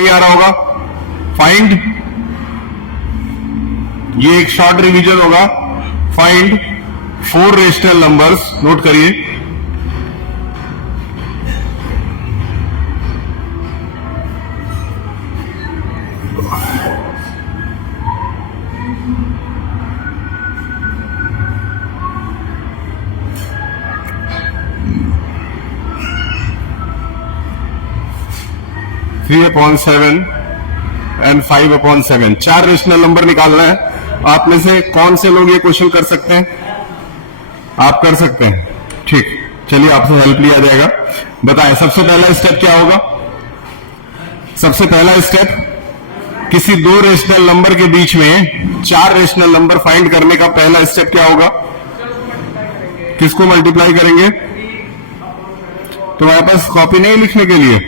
नहीं आ रहा होगा? फाइंड, ये एक शॉर्ट रिवीजन होगा। फाइंड 4 रेशनल नंबर्स, नोट करिए। Three upon 7 and 5/7, 4 rational number निकालना है। आप में से कौन से लोग ये क्वेश्चन कर सकते हैं? आप कर सकते हैं, ठीक। चलिए आपसे हेल्प लिया जाएगा। बताएं सबसे पहला स्टेप क्या होगा? सबसे पहला स्टेप, किसी 2 रेशनल नंबर के बीच में 4 रेशनल नंबर फाइंड करने का पहला स्टेप क्या होगा? किसको मल्टीप्लाई करेंगे? तुम्हारे पास कॉपी नहीं लिखने के लिए?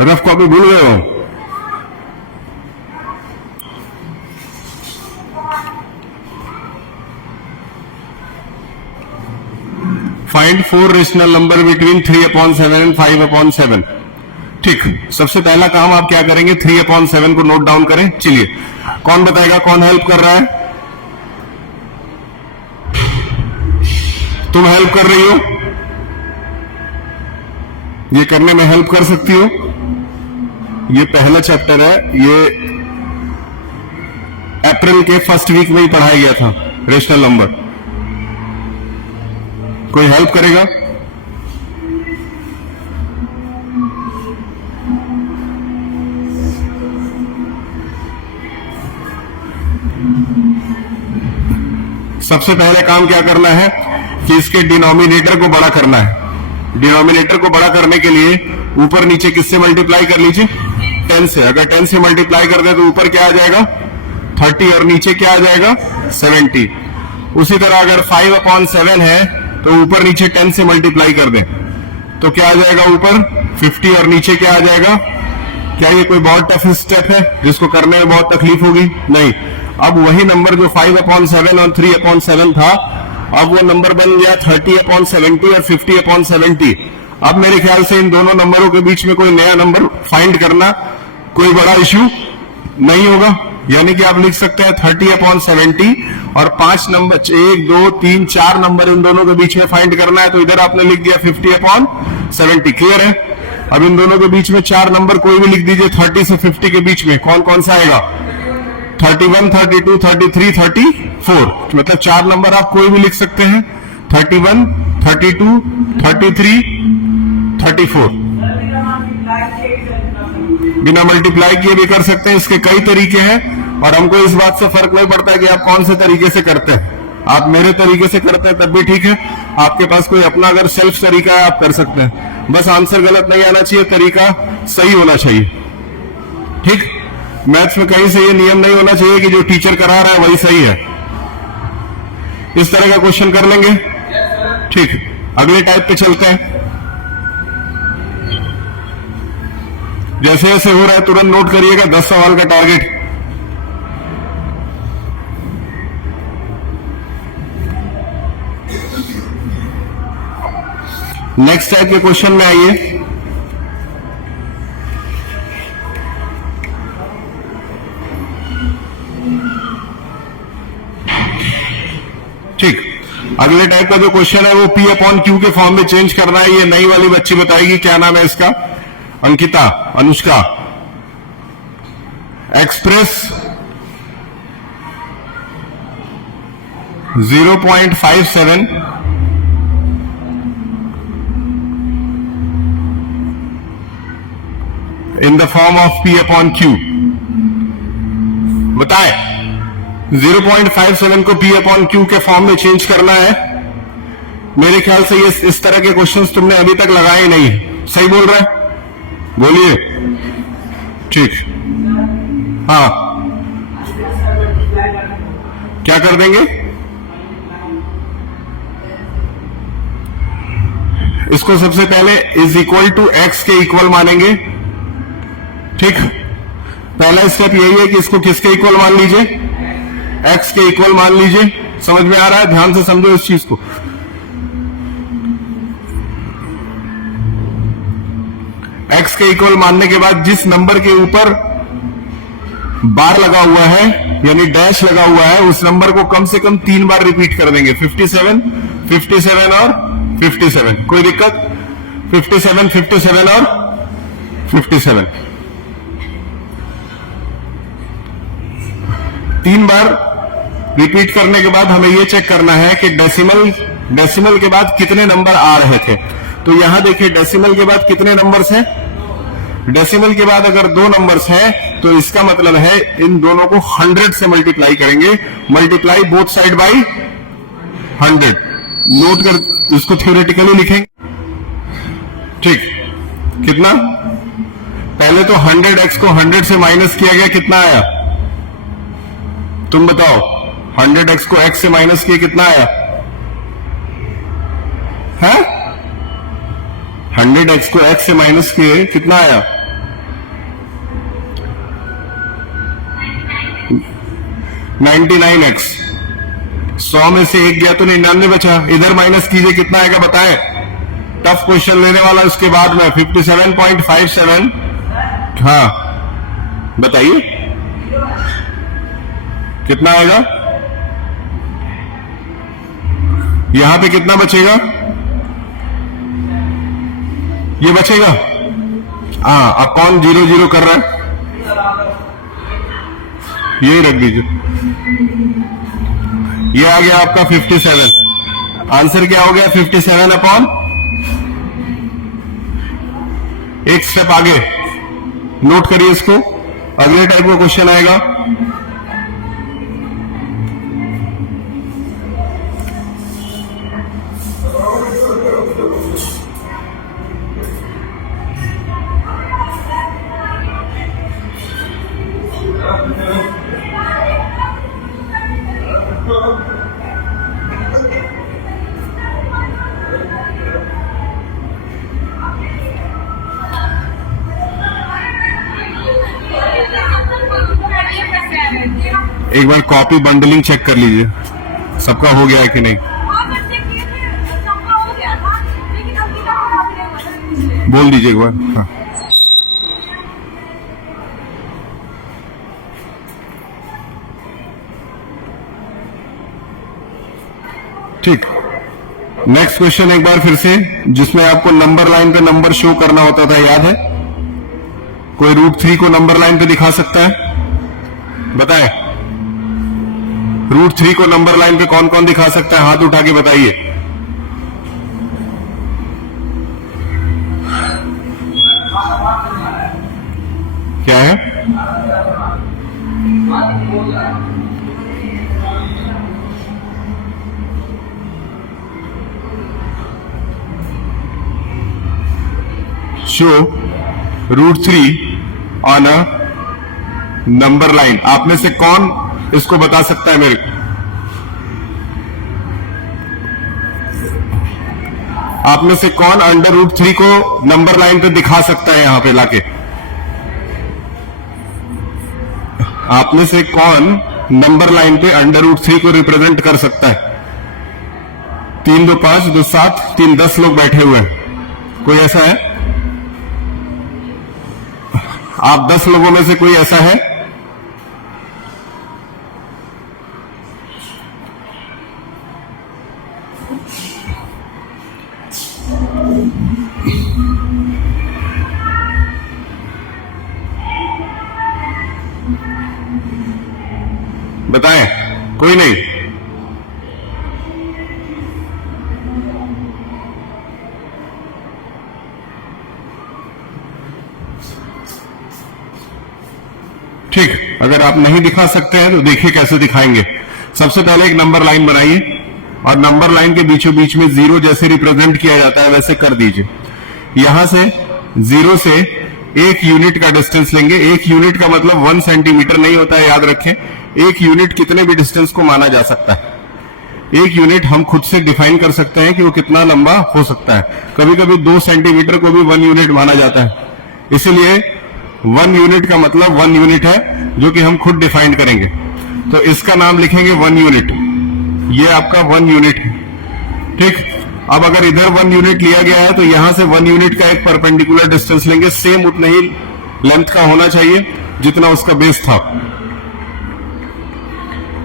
रफ कॉपी भूल गए हो? Find 4 rational number between 3/7 and 5/7। ठीक, सबसे पहला काम आप क्या करेंगे? 3/7 को नोट डाउन करें। चलिए, कौन बताएगा, कौन हेल्प कर रहा है? तुम हेल्प कर रही हो? ये करने में हेल्प कर सकती हो? ये पहला चैप्टर है, ये अप्रैल के फर्स्ट वीक में ही पढ़ाया गया था, रेशनल नंबर। कोई हेल्प करेगा? सबसे पहले काम क्या करना है कि इसके डिनोमिनेटर को बड़ा करना है। डिनोमिनेटर को बड़ा करने के लिए ऊपर नीचे किससे मल्टीप्लाई कर लीजिए? 10 से। अगर 10 से मल्टीप्लाई कर दे तो ऊपर क्या आ जाएगा? 30 और नीचे क्या आ जाएगा? 70। उसी तरह अगर 5/7 है तो ऊपर नीचे 10 से मल्टीप्लाई कर दें तो क्या आ जाएगा? ऊपर 50 और नीचे क्या आ जाएगा? क्या ये कोई बहुत टफ स्टेप है जिसको करने में बहुत तकलीफ होगी? नहीं। अब वही नंबर जो 5/7 और 3/7 था, अब वो नंबर बन गया 30/70 और 50/70। अब मेरे ख्याल से इन दोनों नंबरों के बीच में कोई नया नंबर फाइंड करना कोई बड़ा इश्यू नहीं होगा। यानी कि आप लिख सकते हैं 30/70 और 5 नंबर, 1 2 3 4 नंबर इन दोनों के बीच में फाइंड करना है, तो इधर आपने लिख दिया 50/70। क्लियर है? अब इन दोनों के बीच में 4 नंबर कोई भी लिख दीजिए 30 से 50 के बीच में। कौन कौन सा आएगा? 31, 32, 33, 34। मतलब 4 नंबर आप कोई भी लिख सकते हैं, 31, 32, 33, 34। बिना मल्टीप्लाई किए भी कर सकते हैं। इसके कई तरीके हैं और हमको इस बात से फर्क नहीं पड़ता है कि आप कौन से तरीके से करते हैं। आप मेरे तरीके से करते हैं तब भी ठीक है, आपके पास कोई अपना अगर सेल्फ तरीका है आप कर सकते हैं। बस आंसर गलत नहीं आना चाहिए, तरीका सही होना चाहिए। ठीक, मैथ्स में कहीं से ये नियम नहीं होना चाहिए कि जो टीचर करा रहा है वही सही है। इस तरह का क्वेश्चन कर लेंगे? ठीक, अगले टाइप पे चलते हैं। जैसे जैसे हो रहा है तुरंत नोट करिएगा। 10 सवाल का टारगेट। नेक्स्ट टाइप के क्वेश्चन में आइए। ठीक, अगले टाइप का जो क्वेश्चन है वो P/Q के फॉर्म में चेंज करना है। ये नई वाली बच्ची बताएगी, क्या नाम है इसका? Ankita, Anushka. Express 0.57 in the form of P/Q। बताएं, 0.57 को P/Q के फॉर्म में चेंज करना है। मेरे ख्याल से ये इस तरह के क्वेश्चंस तुमने अभी तक लगाए नहीं। सही बोल रहा है? बोलिए। ठीक, हाँ, क्या कर देंगे? इसको सबसे पहले इज इक्वल टू एक्स के इक्वल मानेंगे। ठीक, पहला स्टेप यही है कि इसको किसके इक्वल मान लीजिए? एक्स के इक्वल मान लीजिए। समझ में आ रहा है? ध्यान से समझो इस चीज को। x के इक्वल मानने के बाद जिस नंबर के ऊपर बार लगा हुआ है यानी डैश लगा हुआ है उस नंबर को कम से कम 3 बार रिपीट कर देंगे। 57, 57 और 57। कोई दिक्कत? 57, 57 और 57 3 बार रिपीट करने के बाद हमें यह चेक करना है कि डेसिमल के बाद कितने नंबर आ रहे थे। तो यहां देखिए डेसिमल के बाद कितने नंबर्स हैं? डेसिमल के बाद अगर 2 नंबर्स हैं तो इसका मतलब है इन दोनों को 100 से मल्टीप्लाई करेंगे। Multiply both side by 100। Note कर, इसको थ्योरेटिकली लिखेंगे। ठीक, कितना? पहले तो 100x को 100 से माइनस किया गया, कितना आया? तुम बताओ, 100x को x से माइनस किया कितना आया? है 100x को x से माइनस किए कितना आया? 99x। 100 में से 1 गया तो 99 बचा। इधर माइनस कीजिए, कितना आएगा बताएं? टफ क्वेश्चन लेने वाला उसके बाद में 57.57। हाँ बताइए कितना आएगा? यहां पे कितना बचेगा? ये बचेगा। हाँ, अब कौन 0 0 कर रहा है? यही रख दीजिए। ये आ गया आपका 57। आंसर क्या हो गया? 57 अपॉन, एक स्टेप आगे नोट करिए इसको, अगले टाइप का क्वेश्चन आएगा। एक बार कॉपी बंडलिंग चेक कर लीजिए, सबका हो गया है कि नहीं। बोल दीजिए एक बार। हाँ, ठीक। नेक्स्ट क्वेश्चन एक बार फिर से, जिसमें आपको नंबर लाइन पे नंबर शो करना होता था, याद है? कोई √3 को नंबर लाइन पे दिखा सकता है? बताएं, √3 को नंबर लाइन पे कौन कौन दिखा सकता है? हाथ उठा के बताइए। क्या है? Show √3 on a number line. आप में से कौन इसको बता सकता है मेरे को? आप में से कौन अंडर √3 को नंबर लाइन पे दिखा सकता है? यहां पे लाके आप में से कौन नंबर लाइन पे अंडर √3 को रिप्रेजेंट कर सकता है? 3 2 5 2 7 3 10 लोग बैठे हुए हैं। कोई ऐसा है? आप 10 लोगों में से कोई ऐसा है? बताएं, कोई नहीं? ठीक, अगर आप नहीं दिखा सकते हैं तो देखिए कैसे दिखाएंगे। सबसे पहले एक नंबर लाइन बनाइए और नंबर लाइन के बीचों बीच में 0 जैसे रिप्रेजेंट किया जाता है वैसे कर दीजिए। यहां से 0 से 1 यूनिट का डिस्टेंस लेंगे। 1 यूनिट का मतलब 1 सेंटीमीटर नहीं होता है, याद रखें। 1 यूनिट कितने भी डिस्टेंस को माना जा सकता है। 1 यूनिट हम खुद से डिफाइन कर सकते हैं कि वो कितना लंबा हो सकता है। कभी कभी 2 सेंटीमीटर को भी 1 यूनिट माना जाता है, इसलिए 1 यूनिट का मतलब 1 यूनिट है, जो कि हम खुद डिफाइन करेंगे। तो इसका नाम लिखेंगे 1 यूनिट। ये आपका 1 यूनिट है। ठीक, अब अगर इधर 1 यूनिट लिया गया है तो यहां से 1 यूनिट का एक परपेंडिकुलर डिस्टेंस लेंगे, सेम उतना ही लेंथ का होना चाहिए जितना उसका बेस था।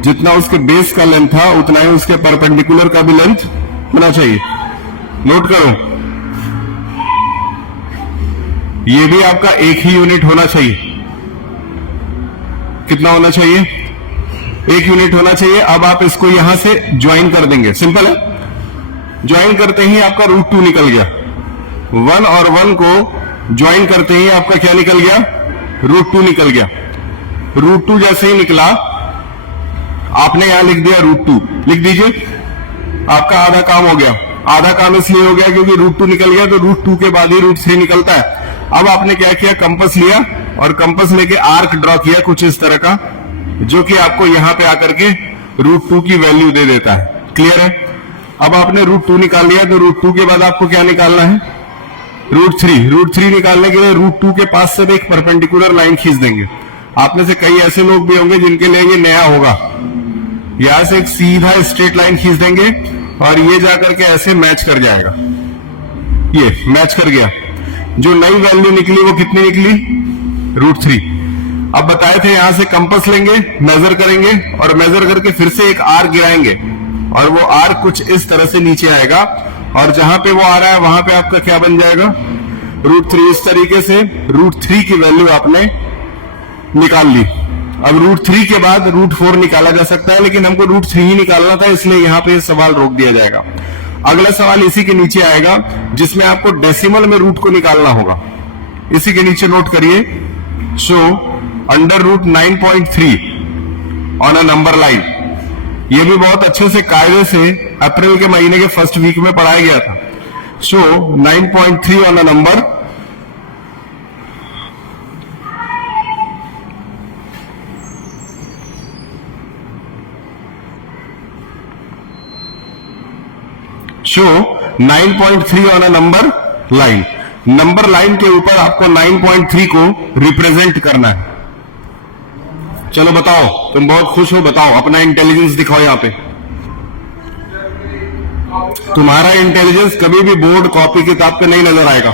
जितना उसके बेस का लेंथ था उतना ही उसके परपेंडिकुलर का भी लेंथ होना चाहिए। नोट करो, ये भी आपका एक ही यूनिट होना चाहिए। कितना होना चाहिए? 1 यूनिट होना चाहिए। अब आप इसको यहां से ज्वाइन कर देंगे, सिंपल है। ज्वाइन करते ही आपका √2 निकल गया। 1 और 1 को ज्वाइन करते ही आपका क्या निकल गया? √2 निकल गया। √2 जैसे ही निकला आपने यहां लिख दिया √2, लिख दीजिए, आपका आधा काम हो गया। आधा काम इसलिए हो गया क्योंकि √2 निकल गया तो √2 के बाद ही √3 निकलता है। अब आपने क्या किया? कंपास लिया और कंपास लेके आर्क ड्रॉ किया कुछ इस तरह का, जो कि आपको यहां पे आकर के √2 की वैल्यू दे देता है। क्लियर है? अब आपने √2 निकाल लिया तो √2 के बाद आपको क्या निकालना है? √3। √3 निकालने के लिए √2 के पास से एक परपेंडिकुलर लाइन खींच देंगे। आप में से कई ऐसे लोग भी होंगे जिनके लिए ये नया होगा। यहां से एक सीधा स्ट्रेट लाइन खींच देंगे और ये जाकर के ऐसे मैच कर जाएगा। ये मैच कर गया। जो नई वैल्यू निकली वो कितनी निकली? √3। अब बताए थे यहां से कंपास लेंगे, मेजर करेंगे और मेजर करके फिर से एक आर्क गिराएंगे और वो आर्क कुछ इस तरह से नीचे आएगा और जहां पे वो आ रहा है वहां पे आपका क्या बन जाएगा? √3। इस तरीके से √3 की वैल्यू आपने निकाल ली। अब √3 के बाद √4 निकाला जा सकता है, लेकिन हमको √3 ही निकालना था, इसलिए यहां पे सवाल रोक दिया जाएगा। अगला सवाल इसी के नीचे आएगा जिसमें आपको डेसिमल में रूट को निकालना होगा। इसी के नीचे नोट करिए, show √9.3 on a number line. ये भी बहुत अच्छे से कायदे से अप्रैल के महीने के फर्स्ट वीक में पढ़ाया गया था। Show 9.3 on a number show 9.3 on a number line. Number line के ऊपर आपको 9.3 को रिप्रेजेंट करना है। चलो बताओ, तुम बहुत खुश हो, बताओ अपना इंटेलिजेंस दिखाओ। यहां पे तुम्हारा इंटेलिजेंस कभी भी बोर्ड कॉपी किताब पे नहीं नजर आएगा।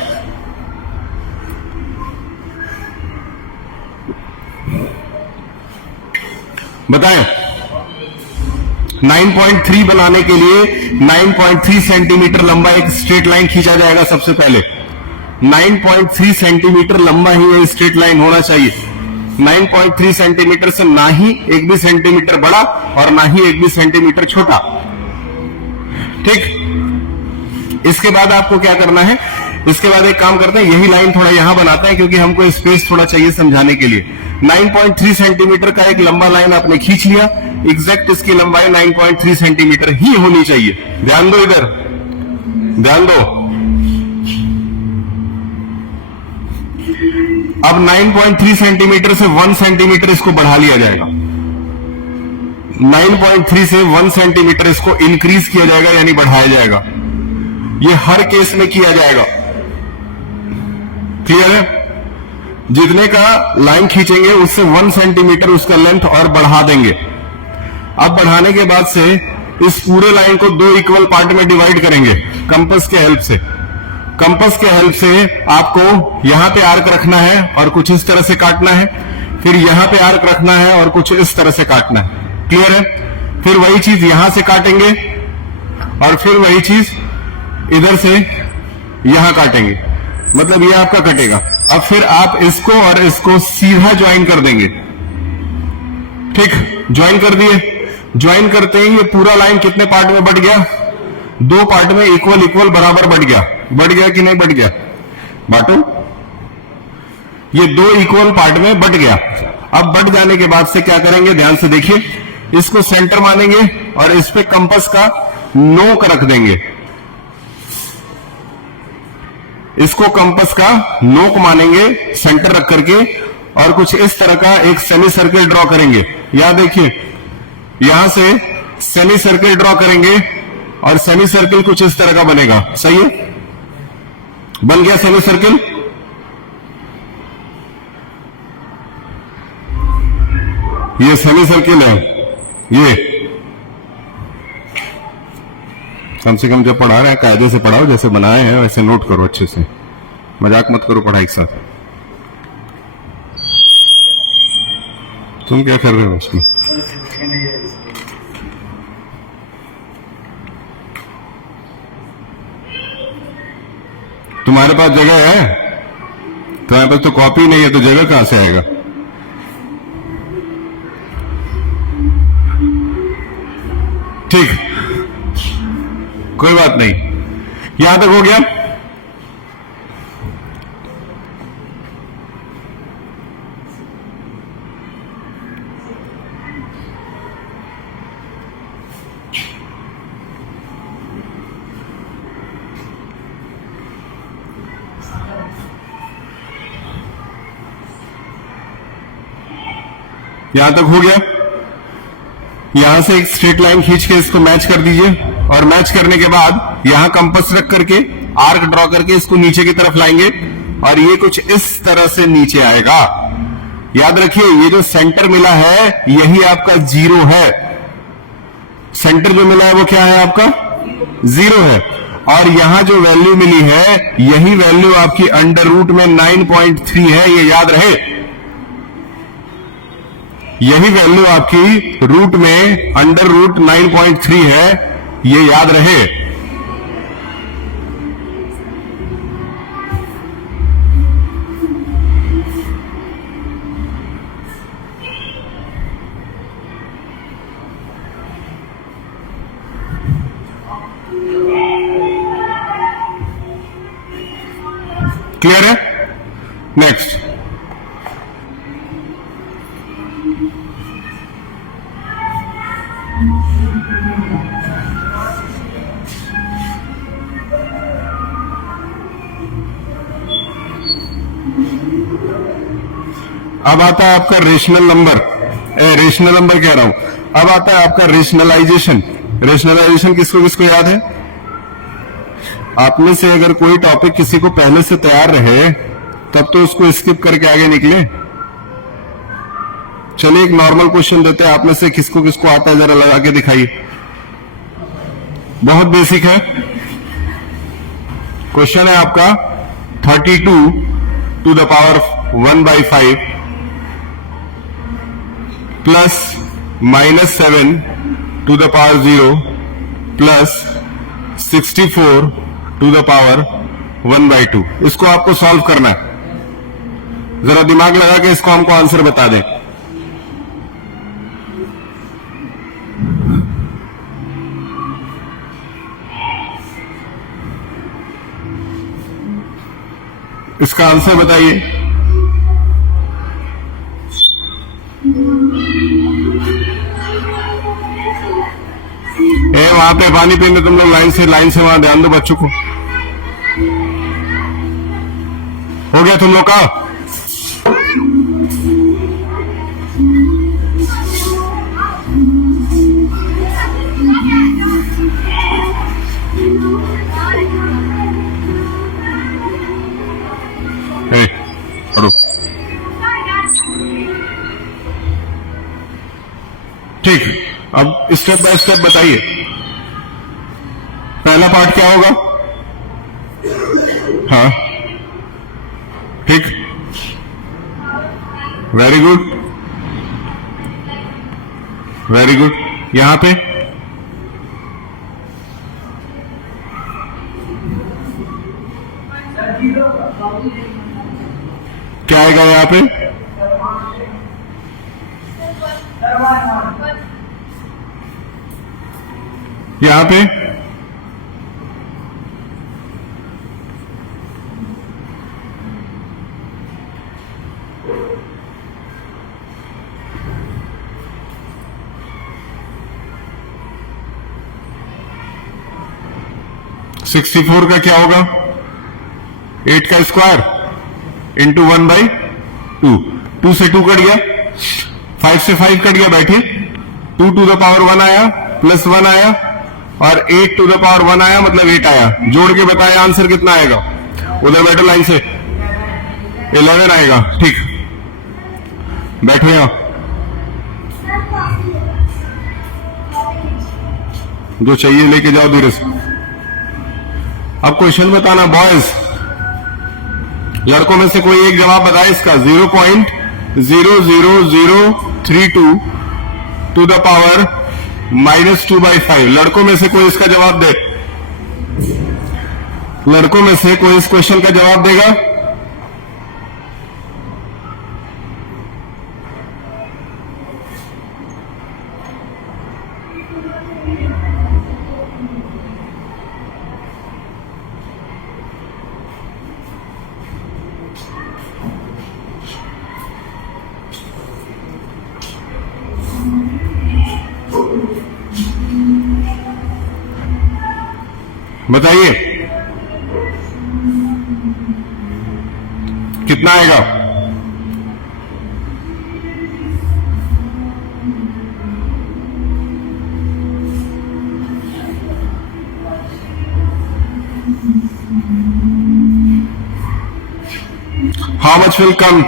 बताएं, 9.3 बनाने के लिए 9.3 सेंटीमीटर लंबा एक स्ट्रेट लाइन खींचा जाएगा। सबसे पहले 9.3 सेंटीमीटर लंबा ही ये स्ट्रेट लाइन होना चाहिए। 9.3 सेंटीमीटर से ना ही एक भी सेंटीमीटर बड़ा और ना ही एक भी सेंटीमीटर छोटा। ठीक, इसके बाद आपको क्या करना है? इसके बाद एक काम करते हैं, यही लाइन थोड़ा यहां बनाते हैं क्योंकि हमको स्पेस थोड़ा चाहिए समझाने के लिए। 9.3 सेंटीमीटर का एक लंबा लाइन आपने खींच लिया। एग्जैक्ट इसकी लंबाई 9.3 सेंटीमीटर ही होनी चाहिए। ध्यान दो, इधर ध्यान दो। अब 9.3 सेंटीमीटर से 1 सेंटीमीटर इसको बढ़ा लिया जाएगा। 9.3 से 1 सेंटीमीटर इसको इंक्रीज किया जाएगा, यानी बढ़ाया जाएगा। ये हर केस में किया जाएगा। क्लियर है? जितने का लाइन खींचेंगे उससे 1 सेंटीमीटर उसका लेंथ और बढ़ा देंगे। अब बढ़ाने के बाद से इस पूरे लाइन को 2 इक्वल पार्ट में डिवाइड करेंगे कंपास के हेल्प से। कंपास के हेल्प से आपको यहां पे आर्क रखना है और कुछ इस तरह से काटना है, फिर यहां पे आर्क रखना है और कुछ इस तरह से काटना है। क्लियर है? फिर वही चीज यहां से काटेंगे और फिर वही चीज इधर से यहां काटेंगे, मतलब ये आपका कटेगा। अब फिर आप इसको और इसको सीधा ज्वाइन कर देंगे। ठीक, ज्वाइन कर दिए। ज्वाइन करते ही ये पूरा लाइन कितने पार्ट में बट गया? 2 पार्ट में इक्वल इक्वल बराबर बट गया। बढ़ गया कि नहीं बढ़ गया? बांटो। ये 2 इक्वल पार्ट में बट गया। अब बट जाने के बाद से क्या करेंगे? ध्यान से देखिए, इसको सेंटर मानेंगे और इस पे कंपास का नोक रख देंगे। इसको कंपास का नोक मानेंगे सेंटर रख करके और कुछ इस तरह का एक सेमी सर्किल ड्रॉ करेंगे। यहां देखिए, यहां से सेमी सर्किल ड्रॉ करेंगे और सेमी सर्किल कुछ इस तरह का बनेगा। सही है? बन गया सेमी सर्किल। ये सेमी सर्किल है। ये कम से कम जब पढ़ा रहे हैं कायदे से पढ़ाओ, जैसे बनाए हैं वैसे नोट करो अच्छे से, मजाक मत करो पढ़ाई के साथ। तुम क्या कर रहे हो उसकी? तुम्हारे पास जगह है? तुम्हारे पास तो कॉपी नहीं है तो जगह कहां से आएगा? ठीक, कोई बात नहीं। यहां तक हो गया? यहां तक हो गया? यहां से एक स्ट्रेट लाइन खींच के इसको मैच कर दीजिए, और मैच करने के बाद यहां कंपास रख करके आर्क ड्रॉ करके इसको नीचे की तरफ लाएंगे, और ये कुछ इस तरह से नीचे आएगा। याद रखिए, ये जो सेंटर मिला है यही आपका 0 है। सेंटर जो मिला है वो क्या है? आपका 0 है। और यहां जो वैल्यू मिली है यही वैल्यू आपकी अंडर रूट में 9.3 है, ये याद रहे। यही वैल्यू आपकी रूट में अंडर रूट 9.3 है, ये याद रहे। क्लियर है? नेक्स्ट, अब आता है आपका रेशनल नंबर, रेशनल नंबर कह रहा हूं। अब आता है आपका रेशनलाइजेशन। रेशनलाइजेशन किसको किसको याद है? आप में से अगर कोई टॉपिक किसी को पहले से तैयार रहे तब तो उसको स्किप करके आगे निकले। चलिए एक नॉर्मल क्वेश्चन देते हैं, आप में से किसको किसको आता है जरा लगा के दिखाइए। बहुत बेसिक है क्वेश्चन, है आपका 32 to the power 1/5 plus -7 to the power 0 plus 64 to the power 1/2। इसको आपको सॉल्व करना है। जरा दिमाग लगा के इसको हमको आंसर बता दें। इसका आंसर बताइए। वहां पे पानी पीने तुम लोग लाइन से वहां ध्यान दो बच्चों को। हो गया तुम लोग का? पढ़ो। ठीक, अब स्टेप बाय स्टेप बताइए। पहला पार्ट क्या होगा? हाँ ठीक, वेरी गुड वेरी गुड। यहां पे क्या आएगा? यहां पे यहां पे (64) का क्या होगा? 8 का स्क्वायर इंटू 1/2। 2 से 2 कट गया, 5 से 5 कट गया, बैठे 2 टू द पावर 1 आया, प्लस 1 आया, और 8 टू द पावर 1 आया, मतलब 8 आया। जोड़ के बताया आंसर कितना आएगा? उधर बैठो लाइन से, 11 आएगा। ठीक, बैठो यहां। जो चाहिए लेके जाओ धीरे से। अब क्वेश्चन बताना बॉयज, लड़कों में से कोई एक जवाब बताए इसका। 0.00032 टू द पावर -2/5। लड़कों में से कोई इसका जवाब दे। लड़कों में से कोई इस क्वेश्चन का जवाब देगा? बताइए कितना आएगा? How much will come?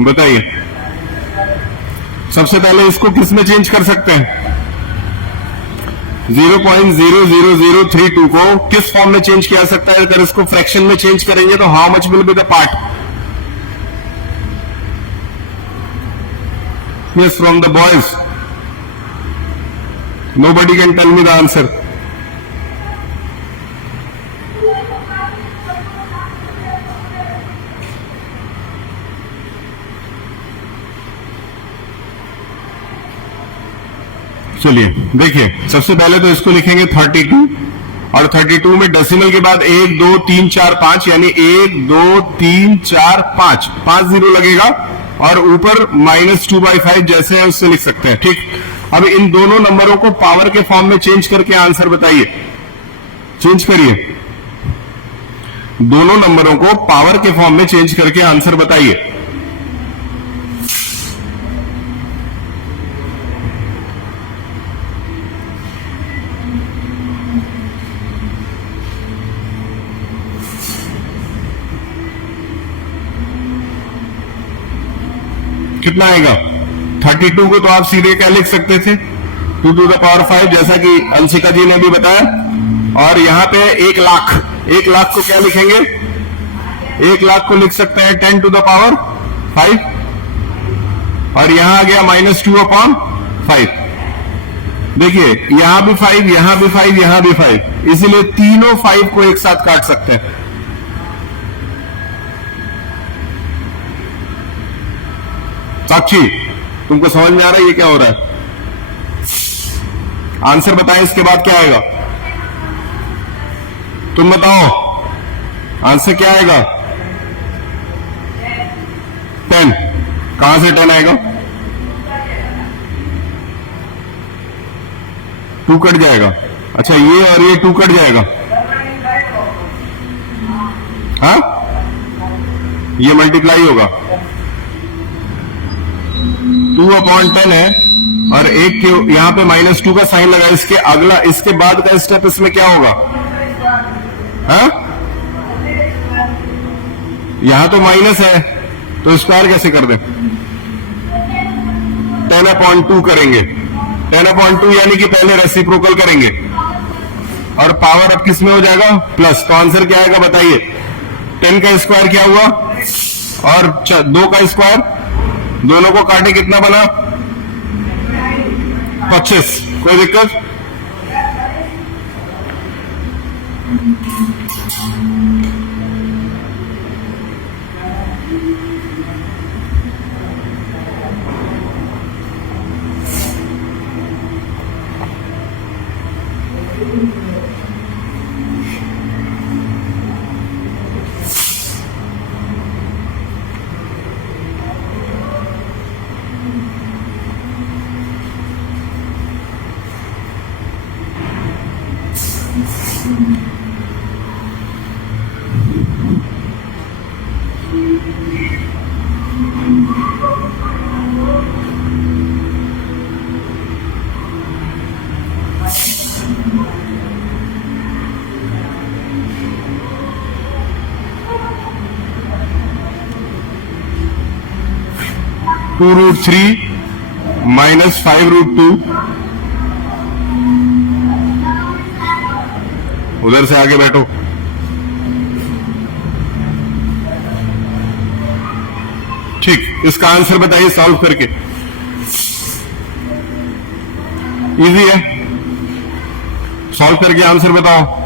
बताइए। सबसे पहले इसको किस में चेंज कर सकते हैं? 0.00032 को किस फॉर्म में चेंज किया सकता है? अगर इसको फ्रैक्शन में चेंज करेंगे तो how much will be the part? Yes, from the boys, nobody can tell me the answer. चलिए देखिए, सबसे पहले तो इसको लिखेंगे 32, और 32 में डेसिमल के बाद 1 2 3 4 5, यानी 1 2 3 4 5, 5 जीरो लगेगा, और ऊपर -2/5 जैसे है उससे लिख सकते हैं। ठीक, अब इन दोनों नंबरों को पावर के फॉर्म में चेंज करके आंसर बताइए। चेंज करिए, दोनों नंबरों को पावर के फॉर्म में चेंज करके आंसर बताइए। कितना आएगा? 32 को तो आप सीधे क्या लिख सकते थे? 2 to the power 5, जैसा कि अंशिका जी ने भी बताया। और यहां पे 1 लाख, 1 लाख को क्या लिखेंगे? 1 लाख को लिख सकते हैं 10 to the power 5, और यहां आ गया -2/5। देखिए, यहां भी 5, यहां भी 5, यहां भी 5, इसीलिए तीनों 5 को एक साथ काट सकते हैं। साक्षी, तुमको समझ में आ रहा है ये क्या हो रहा है? आंसर बताएं, इसके बाद क्या आएगा? तुम बताओ, आंसर क्या आएगा? 10। कहां से 10 आएगा? 2 कट जाएगा। अच्छा, ये और ये 2 कट जाएगा। हाँ, ये मल्टीप्लाई होगा। 2/10 है, और एक के यहां पे -2 का साइन लगा। इसके अगला, इसके बाद का स्टेप इसमें क्या होगा? हाँ, यहां तो माइनस है, तो स्क्वायर कैसे कर दें? 10/2 करेंगे। 10/2 यानी कि पहले रेसिप्रोकल करेंगे, और पावर अब किस में हो जाएगा? प्लस। तो आंसर क्या आएगा बताइए? 10 का स्क्वायर क्या हुआ, और 2 का स्क्वायर, दोनों को काटे कितना बना? 25। कोई दिक्कत? 2√3 माइनस 5√2, उधर से आगे बैठो। ठीक, इसका आंसर बताइए सॉल्व करके। इजी है, सॉल्व करके आंसर बताओ।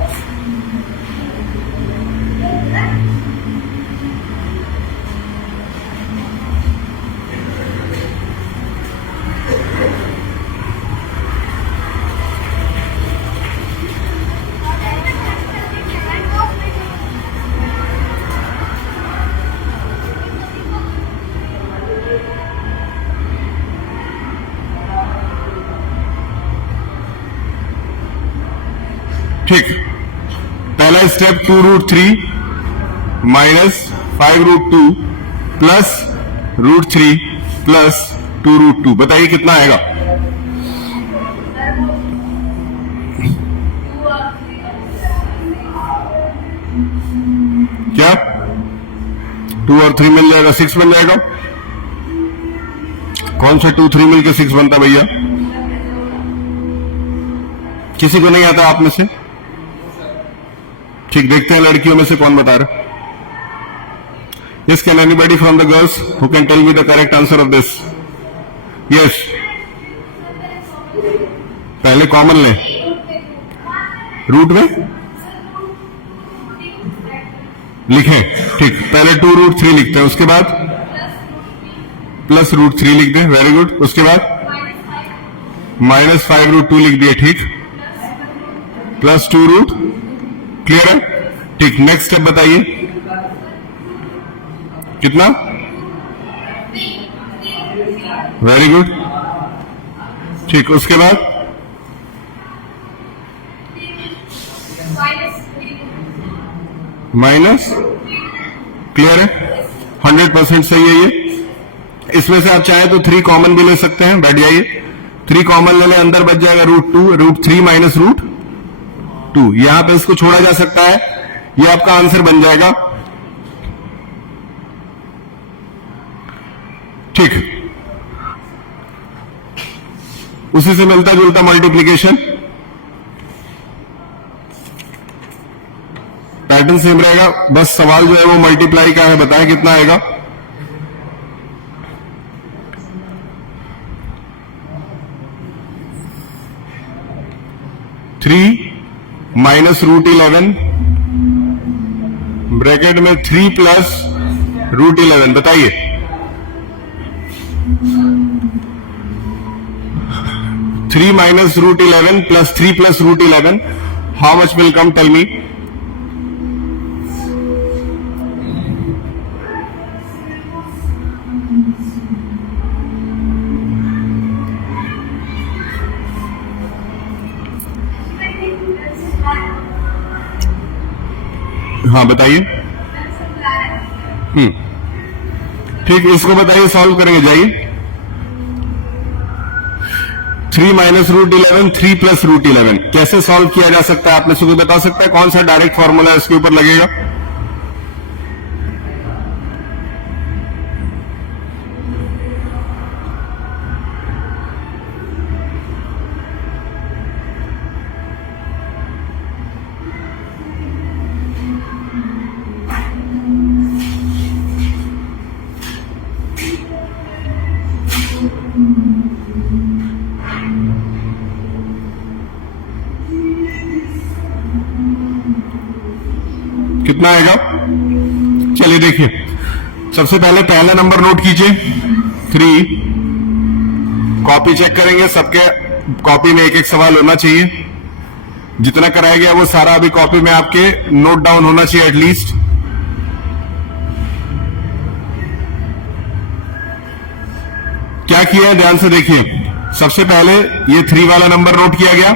ठीक, पहला स्टेप 2√3 माइनस 5√2 प्लस √3 प्लस 2√2, बताइए कितना आएगा। क्या 2 और 3 मिल जाएगा, 6 बन जाएगा। कौन सा 2 3 मिलकर 6 बनता भैया? किसी को नहीं आता आप में से? ठीक, देखते हैं लड़कियों में से कौन बता रहा। Yes, can anybody from the girls who can tell me the correct answer of this? Yes, पहले कॉमन ले, रूट में लिखें। ठीक, पहले 2√3 लिखते हैं, उसके बाद प्लस √3 लिख दें। Very good. उसके बाद माइनस 5√2 लिख दिए। ठीक, प्लस 2 क्लियर है। ठीक, नेक्स्ट स्टेप बताइए कितना। Very good. ठीक, उसके बाद माइनस, क्लियर है, 100% सही है ये। इसमें से आप चाहे तो 3 कॉमन भी ले सकते हैं, बैठ जाइए। 3 कॉमन ले ले, अंदर बच जाएगा √2, √3 माइनस √2। यहां पे इसको छोड़ा जा सकता है, ये आपका आंसर बन जाएगा। ठीक, उसी से मिलता जुलता मल्टीप्लीकेशन, पैटर्न सेम रहेगा, बस सवाल जो है वो मल्टीप्लाई का है। बताएं कितना आएगा। माइनस √11 ब्रैकेट में 3 प्लस √11, बताइए। Three minus √11 plus 3 plus √11, how much will come, tell me. हाँ बताइए। ठीक, इसको बताइए, सॉल्व करेंगे, जाइए। 3 माइनस √11, 3 प्लस √11 कैसे सॉल्व किया जा सकता है? आप में से कोई बता सकता है कौन सा डायरेक्ट फॉर्मूला इसके ऊपर लगेगा? कितना आएगा? चलिए देखिए, सबसे पहले पहला नंबर नोट कीजिए 3। कॉपी चेक करेंगे, सबके कॉपी में एक एक सवाल होना चाहिए। जितना कराया गया वो सारा अभी कॉपी में आपके नोट डाउन होना चाहिए एटलीस्ट। क्या किया है ध्यान से देखिए। सबसे पहले ये 3 वाला नंबर नोट किया गया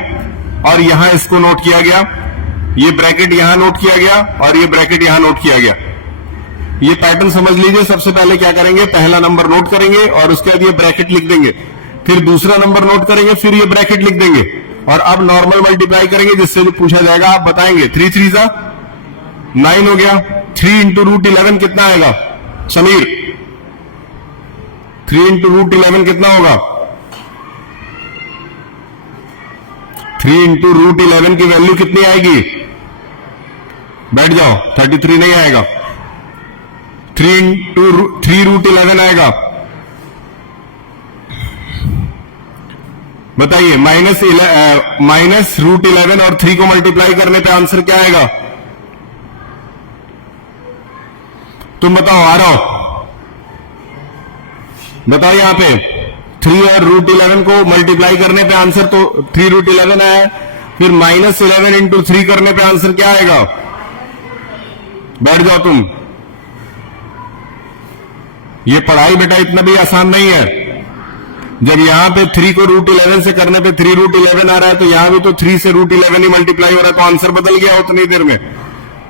और यहां इसको नोट किया गया। ये ब्रैकेट यहां नोट किया गया और ये ब्रैकेट यहां नोट किया गया। ये पैटर्न समझ लीजिए। सबसे पहले क्या करेंगे, पहला नंबर नोट करेंगे और उसके बाद ये ब्रैकेट लिख देंगे, फिर दूसरा नंबर नोट करेंगे, फिर ये ब्रैकेट लिख देंगे और अब नॉर्मल मल्टीप्लाई करेंगे जिससे जो पूछा जाएगा आप बताएंगे। 3 3 जा 9 हो गया। 3 इंटू रूट 11 कितना आएगा समीर? 3 इंटू रूट 11 कितना होगा? 3 इंटू रूट 11 की वैल्यू कितनी आएगी? बैठ जाओ, 33 नहीं आएगा। 3 इंटू 3 रूट 11 आएगा। बताइए, माइनस रूट 11 और 3 को मल्टीप्लाई करने पे आंसर क्या आएगा? तुम बताओ, आ रहा हो, बताओ यहां पे। 3 और रूट 11 को मल्टीप्लाई करने पे आंसर तो 3 रूट 11 आया, फिर माइनस 11 इंटू 3 करने पे आंसर क्या आएगा? बैठ जाओ तुम। ये पढ़ाई बेटा इतना भी आसान नहीं है। जब यहां पे 3 को रूट 11 से करने पे 3 रूट 11 आ रहा है, तो यहां भी तो 3 से रूट 11 ही मल्टीप्लाई हो रहा है, तो आंसर बदल गया उतनी देर में।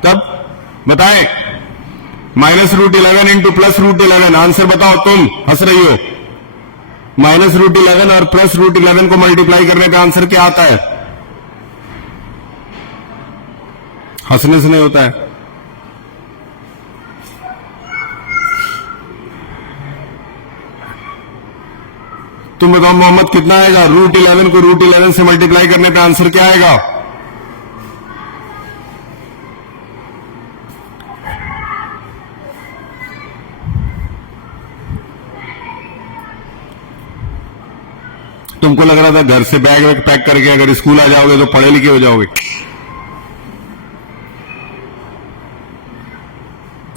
तब बताएं, minus root 11 into plus root 11, answer बताओ। तुम हंस रही हो। माइनस रूट 11 और प्लस रूट 11 को मल्टीप्लाई करने पे आंसर क्या आता है? हंसने से नहीं होता है। तुम बताओ मोहम्मद, कितना आएगा? रूट 11 को रूट 11 से मल्टीप्लाई करने पे आंसर क्या आएगा? तुमको लग रहा था घर से बैग वैग पैक करके अगर स्कूल आ जाओगे तो पढ़े लिखे हो जाओगे।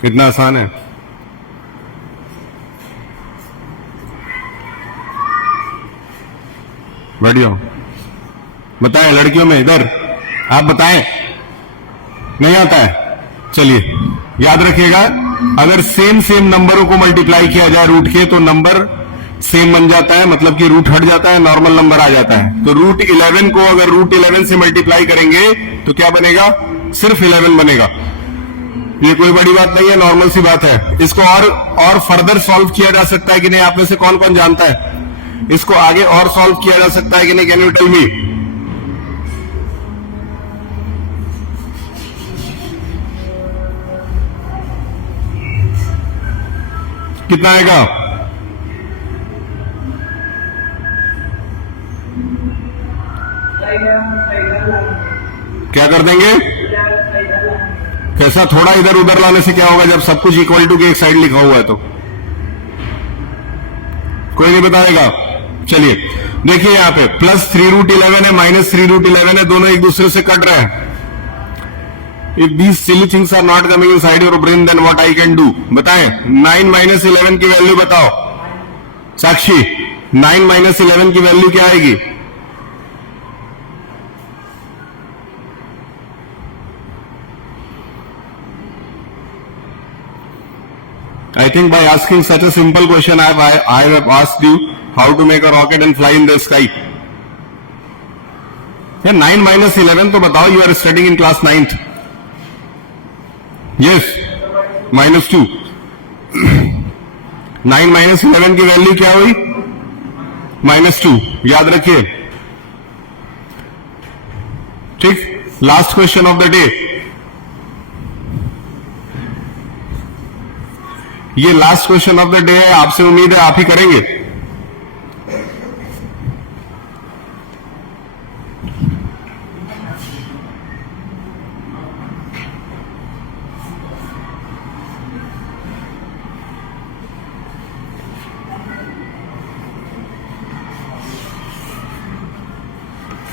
इतना आसान है। बढ़िया। बताएं लड़कियों में, इधर आप बताएं। नहीं आता है? चलिए याद रखिएगा, अगर सेम नंबरों को मल्टीप्लाई किया जाए रूट के, तो नंबर सेम बन जाता है, मतलब कि रूट हट जाता है, नॉर्मल नंबर आ जाता है। तो रूट 11 को अगर रूट 11 से मल्टीप्लाई करेंगे तो क्या बनेगा? सिर्फ 11 बनेगा। ये कोई बड़ी बात नहीं है, नॉर्मल सी बात है। इसको और फर्दर सॉल्व किया जा सकता है कि नहीं? आप में से कौन कौन जानता है इसको आगे और सॉल्व किया जा सकता है कि नहीं? Can you tell me? कितना आएगा? क्या कर देंगे? कैसा? थोड़ा इधर उधर लाने से क्या होगा जब सब कुछ इक्वल टू के एक साइड लिखा हुआ है? तो कोई नहीं बताएगा। चलिए देखिए, यहां पे प्लस 3 रूट 11 है, माइनस 3 रूट 11 है, दोनों एक दूसरे से कट रहे हैं। If these silly things are not coming inside your brain, then what I can do? बताएं। 9 माइनस 11 की वैल्यू बताओ साक्षी। 9 माइनस 11 की वैल्यू क्या आएगी? I think by asking such a simple question, I have asked you how to make a rocket and fly in the sky. 9 minus 11 तो बताओ, you are studying in class 9th. Yes, -2. 9 minus 11 की value क्या हुई? -2. याद रखिए, ठीक। Last question of the day. ये last question of the day है, आपसे उम्मीद है आप ही करेंगे।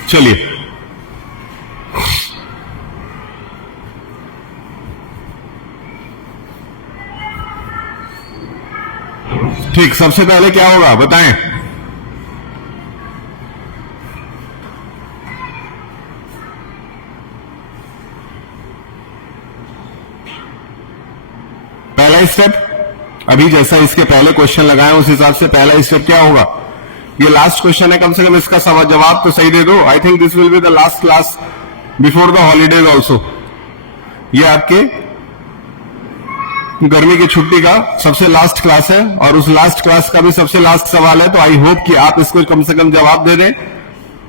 चलिए ठीक, सबसे पहले क्या होगा बताएं? पहला स्टेप, अभी जैसा इसके पहले क्वेश्चन लगाए उस हिसाब से पहला स्टेप क्या होगा? ये लास्ट क्वेश्चन है, कम से कम इसका जवाब तो सही दे दो। I think this will be the last class before the holidays also. ये आपके गर्मी की छुट्टी का सबसे लास्ट क्लास है और उस लास्ट क्लास का भी सबसे लास्ट सवाल है, तो आई होप कि आप इसको कम से कम जवाब दे दें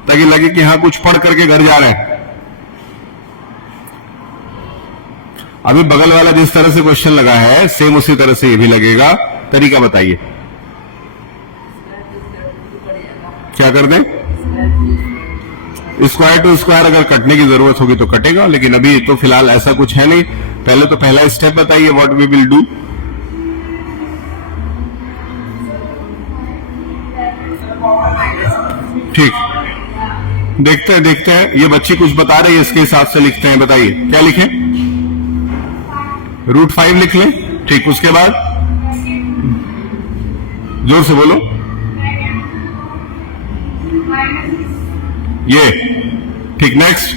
ताकि लगे कि हाँ कुछ पढ़ करके घर जा रहे हैं। अभी बगल वाला जिस तरह से क्वेश्चन लगा है सेम उसी तरह से ये भी लगेगा। तरीका बताइए, क्या कर दें? स्क्वायर टू स्क्वायर अगर कटने की जरूरत होगी तो कटेगा, लेकिन अभी तो फिलहाल ऐसा कुछ है नहीं। पहले तो पहला स्टेप बताइए, व्हाट वी विल डू। ठीक, देखते हैं ये बच्ची कुछ बता रही है, इसके हिसाब से लिखते हैं। बताइए क्या लिखें? √5 लिख लें। ठीक, उसके बाद जोर से बोलो। ये ठीक, नेक्स्ट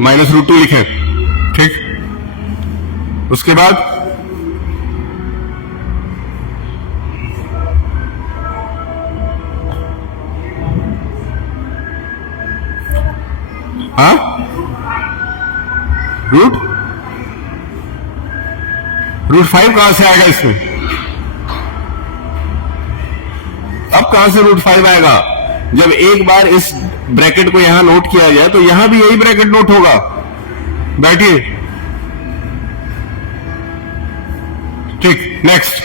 -√2 लिखें। ठीक, उसके बाद हाँ √5 कहां से आएगा इसमें? अब कहां से √5 आएगा? जब एक बार इस ब्रैकेट को यहां नोट किया जाए तो यहां भी यही ब्रैकेट नोट होगा। बैठिए। ठीक, नेक्स्ट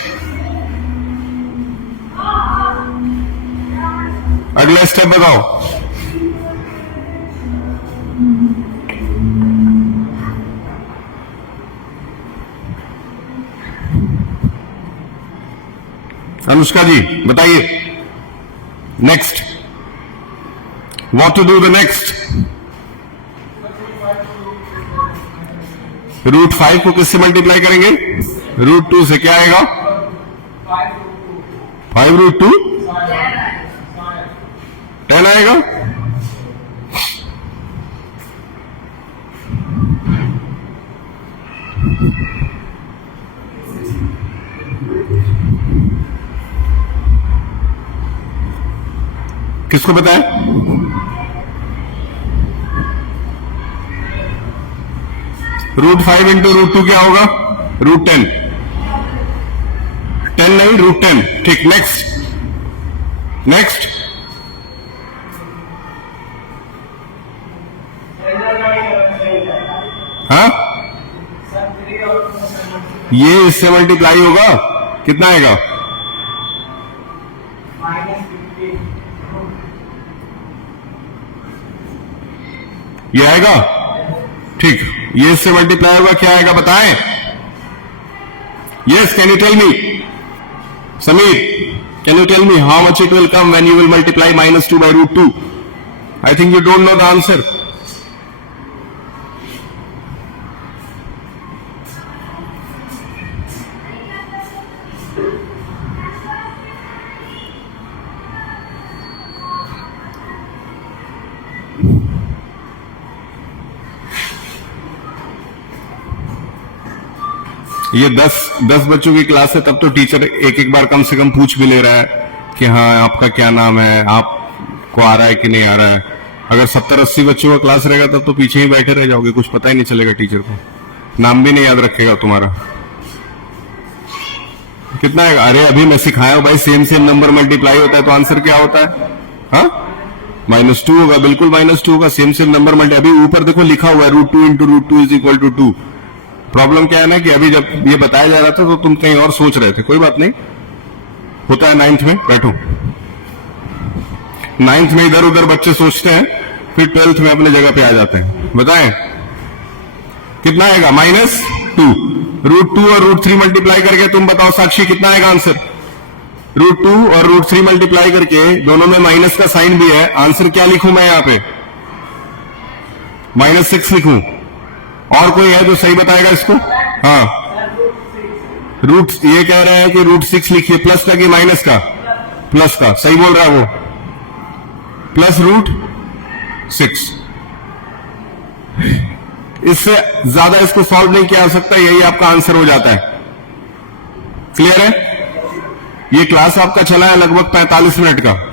अगला स्टेप बताओ। अनुष्का जी बताइए, next what to do the next. √5 को किससे मल्टीप्लाई करेंगे? √2 से। क्या आएगा? 5√2 10 आएगा। किसको पता है? √5 इंटू √2 क्या होगा? √10। 10 नहीं, √10। ठीक, नेक्स्ट हाँ, ये इससे मल्टीप्लाई होगा, कितना आएगा? ये आएगा। ठीक, ये इससे मल्टीप्लाई होगा, क्या आएगा बताएं? Yes, can you tell me? Sameer, can you tell me how much it will come when you will multiply -2 by √2? I think you don't know the answer. ये 10 बच्चों की क्लास है, तब तो टीचर एक बार कम से कम पूछ भी ले रहा है कि हाँ आपका क्या नाम है, आपको आ रहा है कि नहीं आ रहा है। अगर 70-80 बच्चों का क्लास रहेगा तब तो पीछे ही बैठे रह जाओगे, कुछ पता ही नहीं चलेगा टीचर को, नाम भी नहीं याद रखेगा तुम्हारा। कितना है? अरे अभी मैं सिखाया हूं भाई, सेम नंबर मल्टीप्लाई होता है तो आंसर क्या होता है? हाँ, -2 होगा, बिल्कुल -2 होगा। सेम नंबर मल्टी, अभी ऊपर देखो लिखा हुआ है √2 into √2 is equal to 2। Problem क्या है ना कि अभी जब ये बताया जा रहा था तो तुम कहीं और सोच रहे थे। कोई बात नहीं, होता है 9th में। बैठो, 9th में इधर उधर बच्चे सोचते हैं, फिर 12th में अपने जगह पे आ जाते हैं। बताएं कितना आएगा? -2। √2 और √3 मल्टीप्लाई करके तुम बताओ साक्षी कितना आएगा आंसर? √2 और √3 मल्टीप्लाई करके, दोनों में माइनस का साइन भी है। आंसर क्या लिखूं मैं यहाँ पे? -6 लिखूं? और कोई है जो सही बताएगा इसको? हाँ, ये कह रहे हैं कि √6 लिखिए। प्लस का कि माइनस का? प्लस का, सही बोल रहा है वो। +√6। इससे ज्यादा इसको सॉल्व नहीं किया जा सकता, यही आपका आंसर हो जाता है। क्लियर है? ये क्लास आपका चला है लगभग 45 मिनट का।